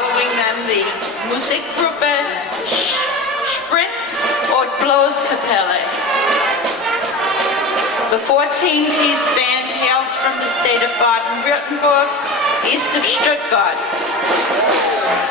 following them, the Musikgruppe Spritz und Bloßkapelle. The 14-piece band hails from the state of Baden-Württemberg, east of Stuttgart,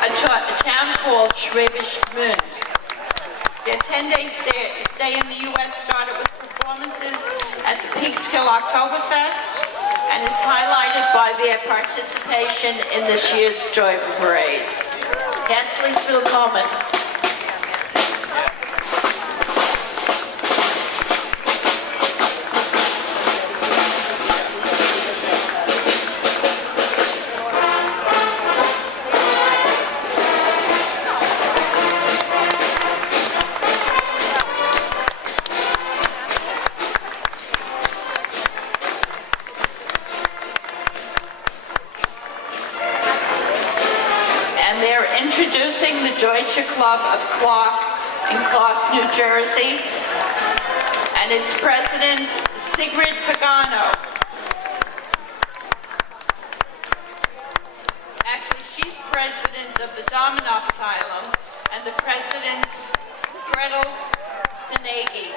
a town called Schwäbisch Gmünd. Their 10-day stay in the U.S. started with performances at the Peekskill Oktoberfest and is highlighted by their participation in this year's Steubenparade. Herzlich willkommen. Introducing the Deutsche Club of Clark in Clark, New Jersey, and its president, Sigrid Pagano. Actually, she's president of the Damenabteilung and the president, Gretel Sinegi.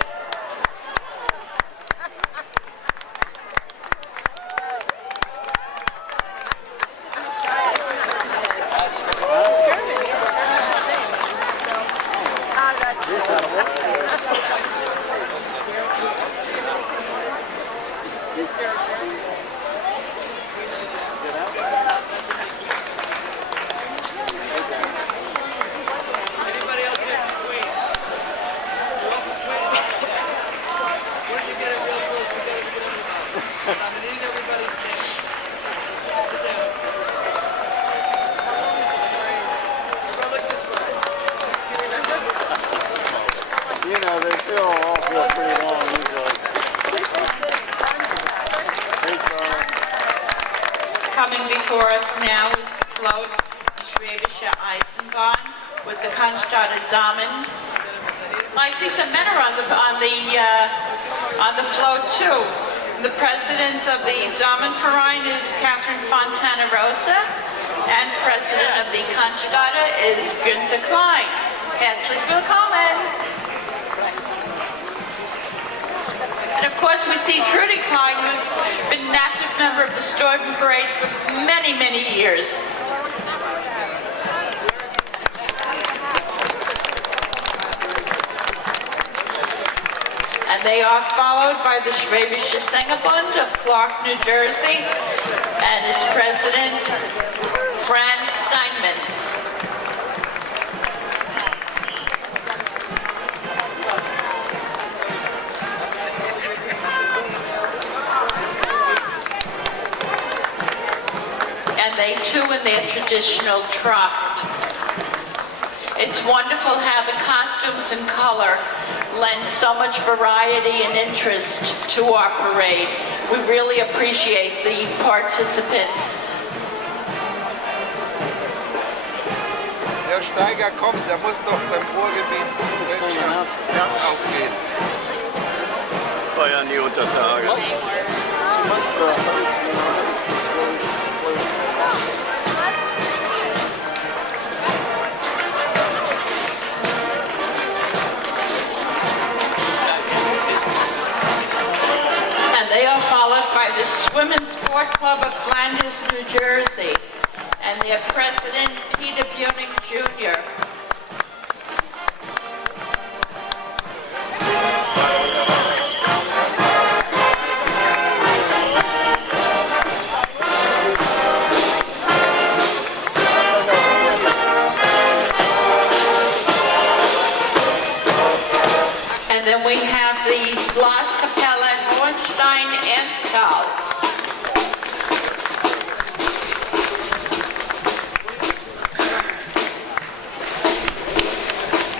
Coming before us now is the float, the Schwäbische Eisenbahn, with the Cannstatter Damen. I see some men are on the float too. The president of the Damenverein is Catherine Fontana Rosa, and president of the Cannstatter is Günther Klein. Herzlich willkommen. And of course, we see Trudy Klein, who's been an active member of the Steubenparade for many, many years. And they are followed by the Schwäbische Sängerbund of Clark, New Jersey, and its president, Franz Steinmetz. They too in their traditional tracht. It's wonderful how the costumes and color lend so much variety and interest to our parade. We really appreciate the participants. Der Steiger kommt, der muss doch beim Ruhrgebiet das Herz aufgehen. War ja nie unter Tage. The Swim and Sport Club of Flanders, New Jersey, and their president, Peter Buning, Jr. And then we have the Blaskapelle Hohenstein Enstal.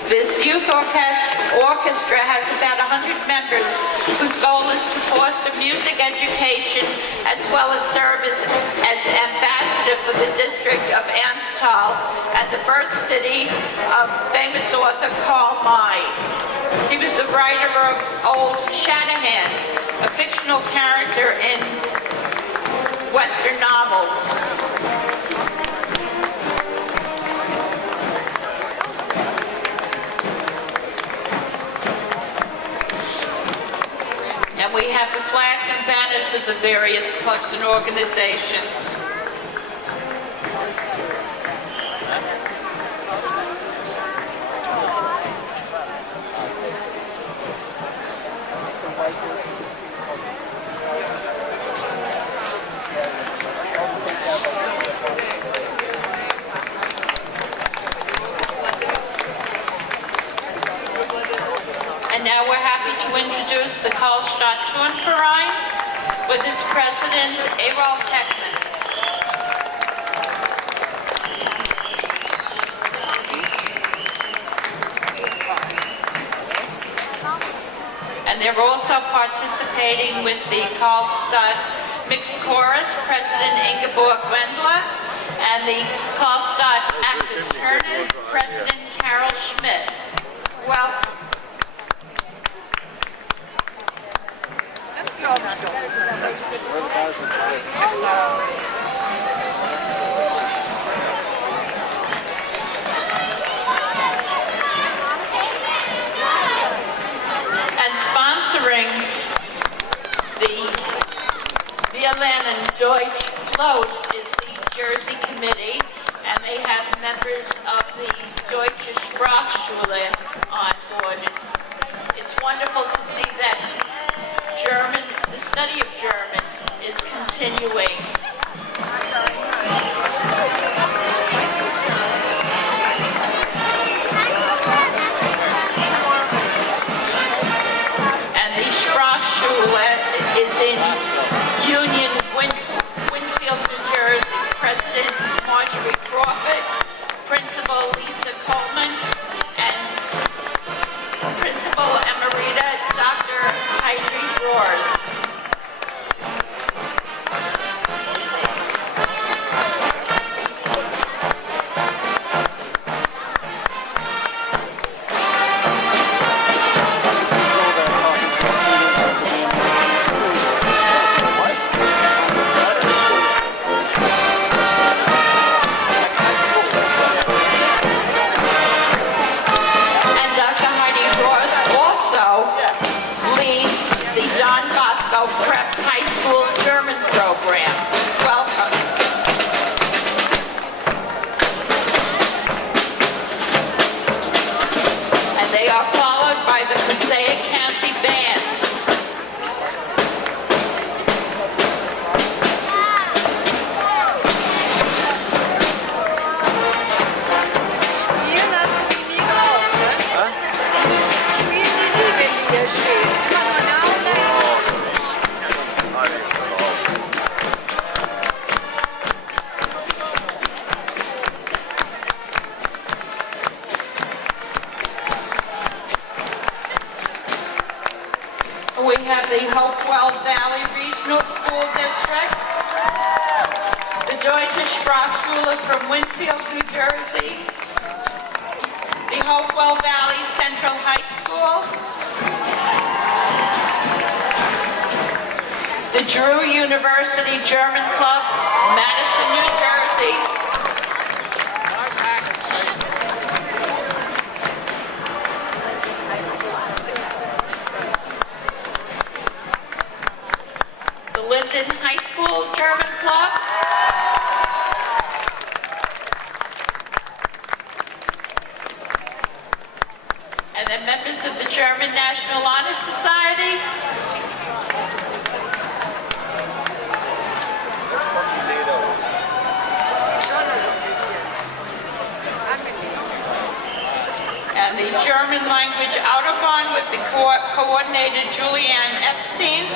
This youth orchestra has about 100 members whose goal is to foster music education as well as serve as ambassador for the district of Enstal and the birth city of famous author Karl May. He was the writer of Old Shatterhand, a fictional character in Western novels. the various clubs and organizations. And now we're happy to introduce the Karlstadt Turnverein with its president, Errol Heckman. And they're also participating with the Karlstadt Mixed Chorus, President Ingeborg Wendler, and the Karlstadt Active Turners, President Carol Schmidt. Welcome. And sponsoring the Violin and Deutsch float is the Jersey Committee, and they have members of the Deutsche Sprachschule on board. It's wonderful to see that German, the study of German is continuing. And the Sprachschule is in Union, Winfield, New Jersey. President Marjorie Crawford, Principal Lisa Coleman, and Principal Emerita Dr. Heidi Roars. Sprachschule from Winfield, New Jersey, the Hopewell Valley Central High School, the Drew University German Club, Madison, New Jersey, the Linden High School German Club, and then members of the German National Honor Society, and the German language Autobahn with the coordinator Julianne Epstein,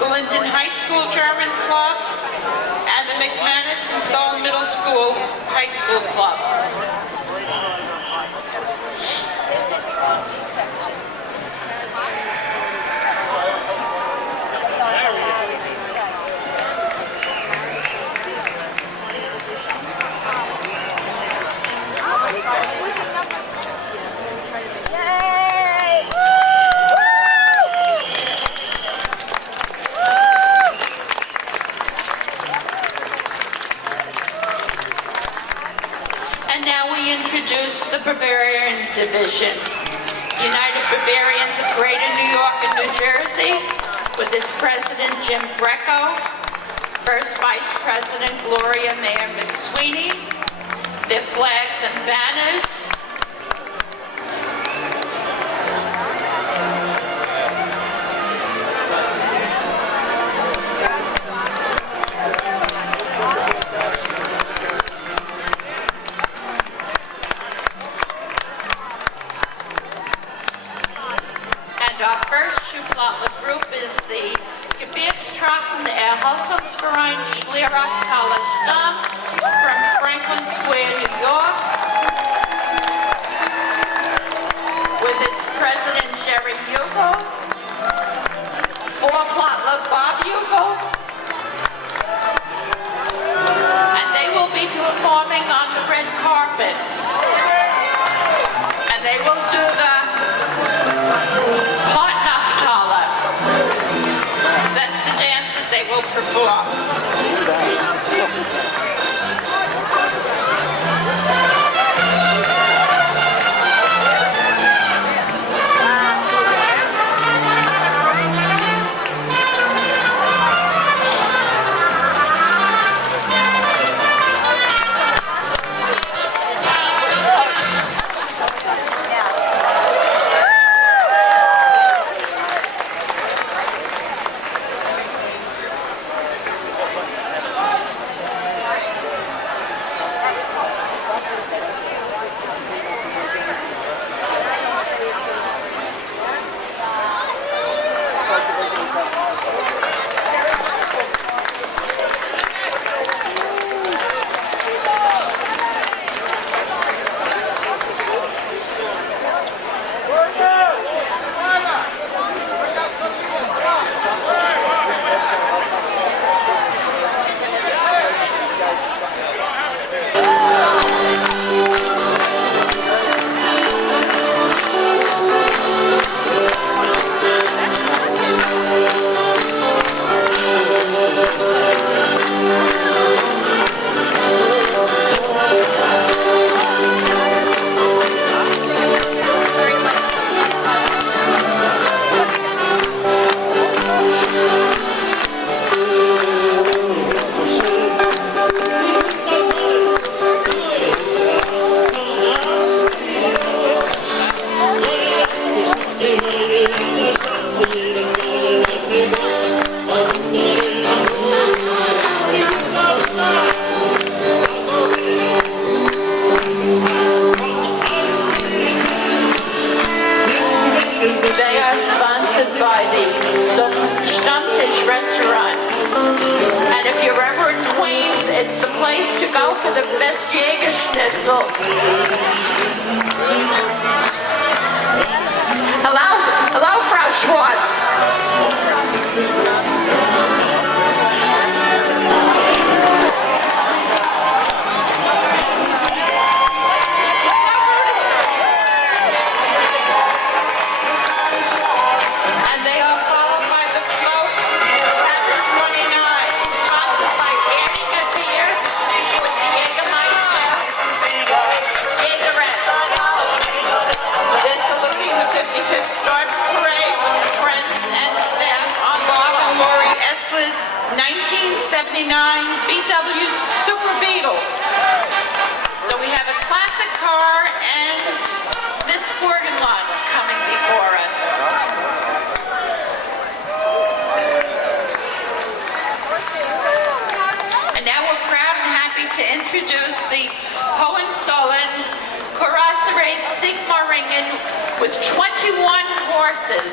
the Linden High School German Club, and the McManus and Seoul Middle School High School clubs. Introduce the Bavarian Division, United Bavarians of Greater New York and New Jersey, with its president Jim Greco, first vice president Gloria Mayer McSweeney, their flags and banners, our first Schublotler group is the Gebirgstrachten Erhaltungsverein Schlierachtaler Stamm from Franklin Square, New York, with its president Jerry Hugel, Vorplattler Bob Hugel, and they will be performing on the red carpet, and they will do the they will perform. Hello, Frau Schwartz. VW Super Beetle. So we have a classic car and this Morgenland coming before us. And now we're proud and happy to introduce the Hohenzollern Karosserie Sigmaringen with 21 horses.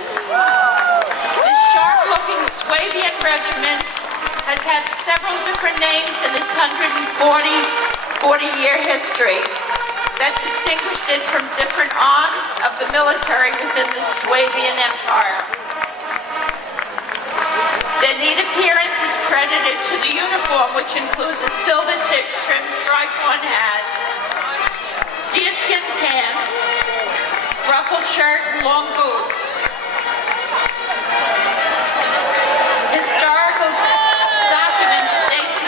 This sharp-looking Swabian regiment has had several different names in its 40-year history that distinguished it from different arms of the military within the Swabian Empire. Their neat appearance is credited to the uniform, which includes a silver-trimmed tricorn hat, deerskin pants, ruffled shirt, and long boots. Historical documents date to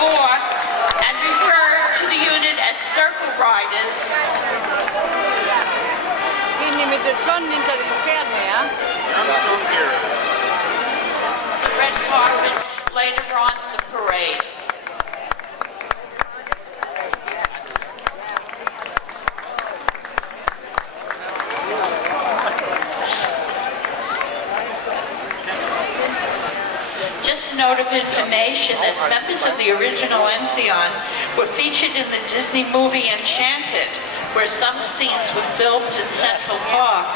1664 and refer to the unit as circle riders. Gehen die mit den Tonnen hinter den Pferden her? Ganz so hier. offered later on in the parade. Just a note of information that members of the original Enzion were featured in the Disney movie Enchanted, where some scenes were filmed in Central Park.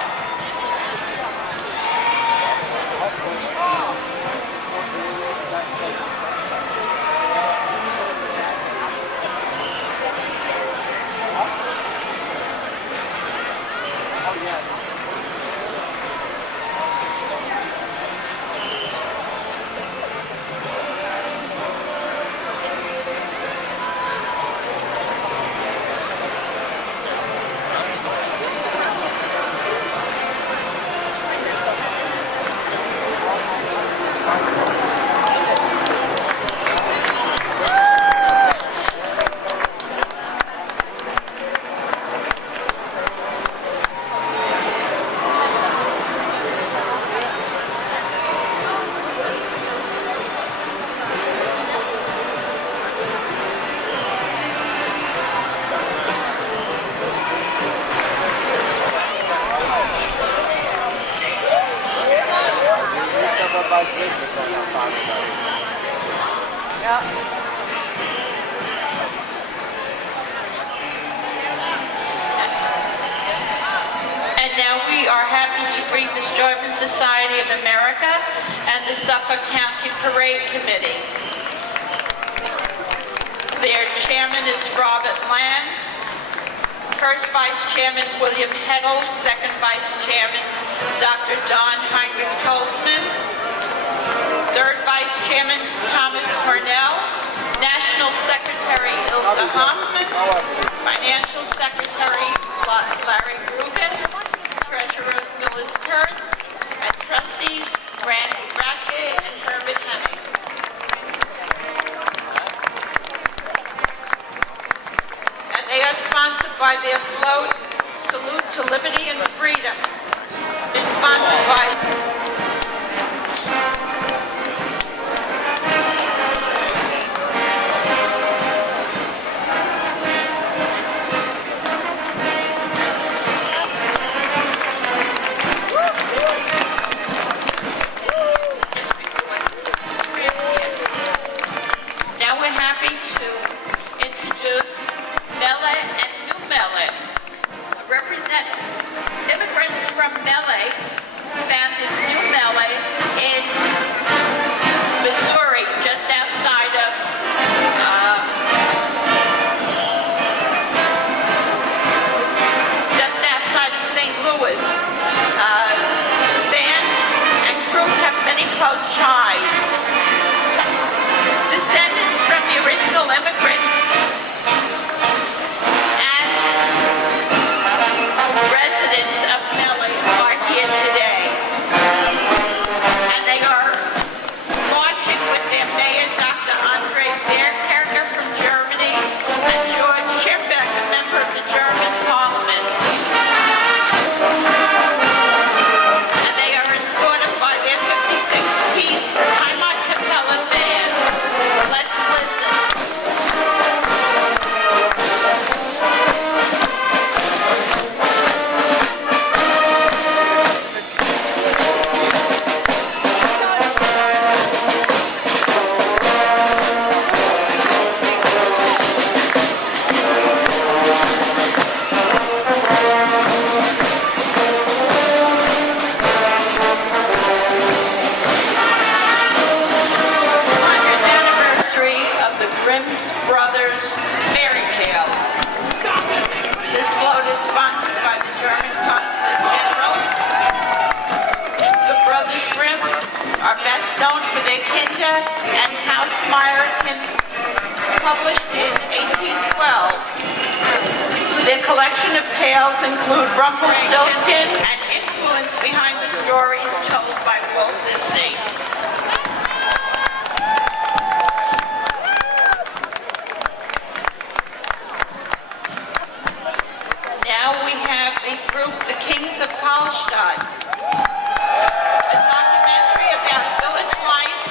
And now we are happy to greet the Steuben Society of America and the Suffolk County Parade Committee. Their chairman is Robert Land, first vice chairman William Heddle, second vice chairman Dr. Don Heinrich Tolzman, third vice chairman Thomas Cornell, national secretary Ilse Hoffman, financial secretary Larry Rubin, treasurer Phyllis Kurtz, and trustees Randy Ratke and Herbert Hemming. And they are sponsored by their float, Salute to Liberty and Freedom. It's sponsored by published in 1812. Their collection of tales include Rumpelstiltskin and influence behind the stories told by Walt Disney. Now we have the group The Kings of Karlstadt, a documentary about village life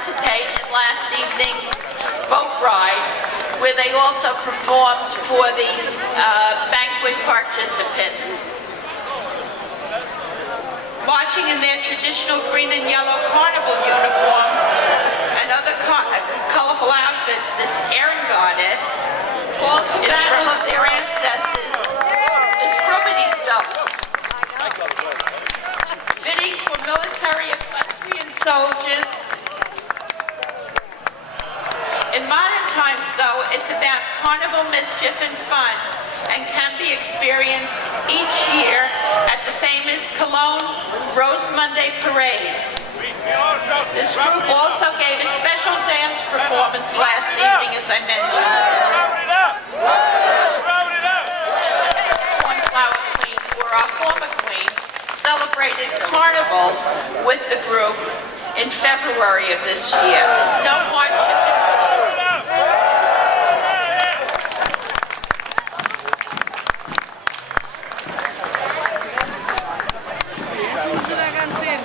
participate in last evening's boat ride, where they also performed for the banquet participants. Marching in their traditional green and yellow carnival uniform and other colorful outfits, this Ehrengarde is from of their ancestors, is Rubbity Double, fitting for military and soldiers. In modern times, though, it's about carnival mischief and fun, and can be experienced each year at the famous Cologne Rose Monday Parade. This group also gave a special dance performance last evening, as I mentioned. Cornflower Queen, or our former queen, celebrated Carnival with the group in February of this year. There's no hardship involved.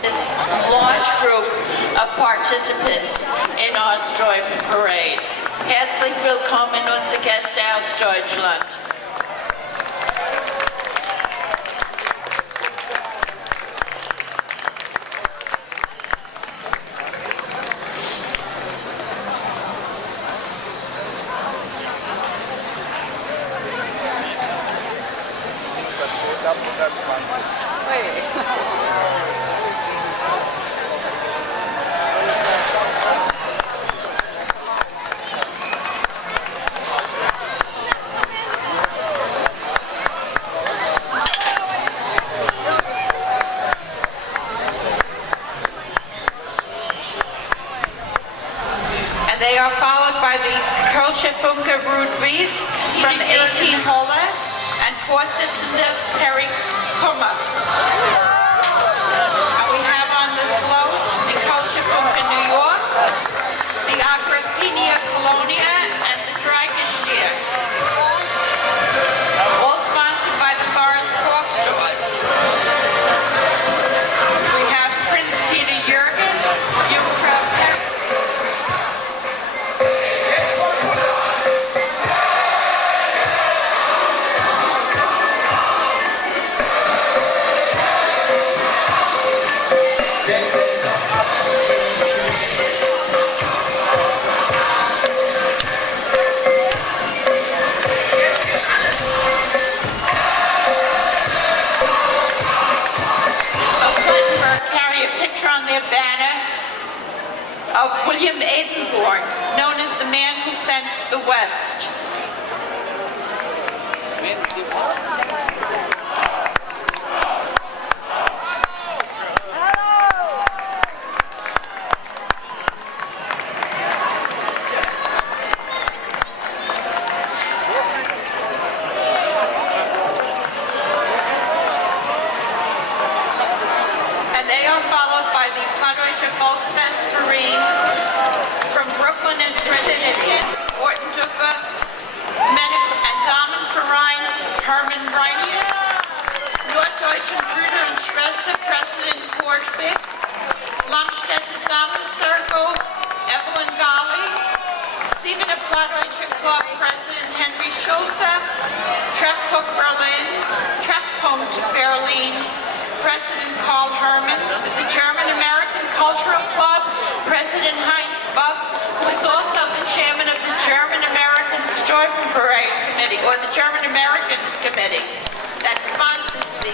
This large group of participants in our Steubenparade. Herzlich willkommen unser Gäste aus Deutschland. They are followed by the Kölsche Rudries from 18 Holle and Vorsitzende Harry Kummer. And we have on the float the Kölsche New York, the Agrippina Colonia, and the Dreigeschirr. All sponsored by the Forest Cork Stores. We have Prince Peter Jürgen, Jungfrau of William Adenborn, known as the man who fenced the West. And they are followed by the Plattdeutsche Volksfest Marine from Brooklyn and Vicinity, Ortendufer, and Damenverein Hermann Reinius, Norddeutschen Brüder und Schwester President Korschwick, Lamstädter Damencircle, Evelyn Gali, Siebener Plattdeutsche Club President Henry Schulze, Treffpunkt Berlin, President Karl Hermann, the German-American Cultural Club, President Heinz Buck, who is also the chairman of the German-American Steubenparade Committee, or the German-American Committee that sponsors the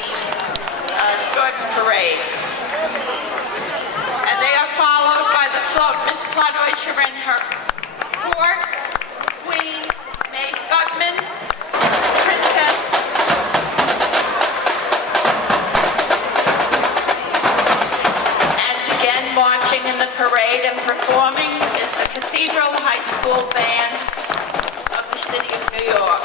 Steubenparade. And they are followed by the float Miss Plattdeutsche and her court, Queen Maeve Gutman, Princess marching in the parade and performing is the Cathedral High School Band of the City of New York.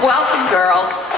Welcome, girls.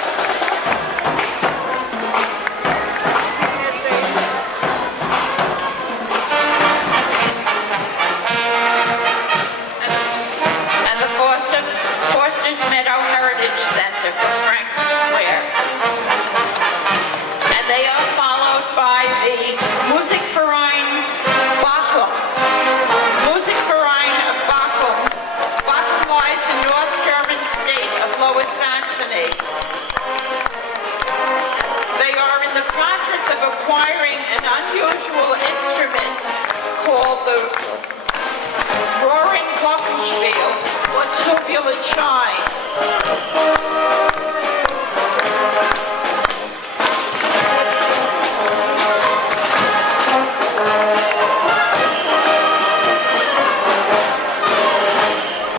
Roaring Glockenspiel or Tubular Chimes.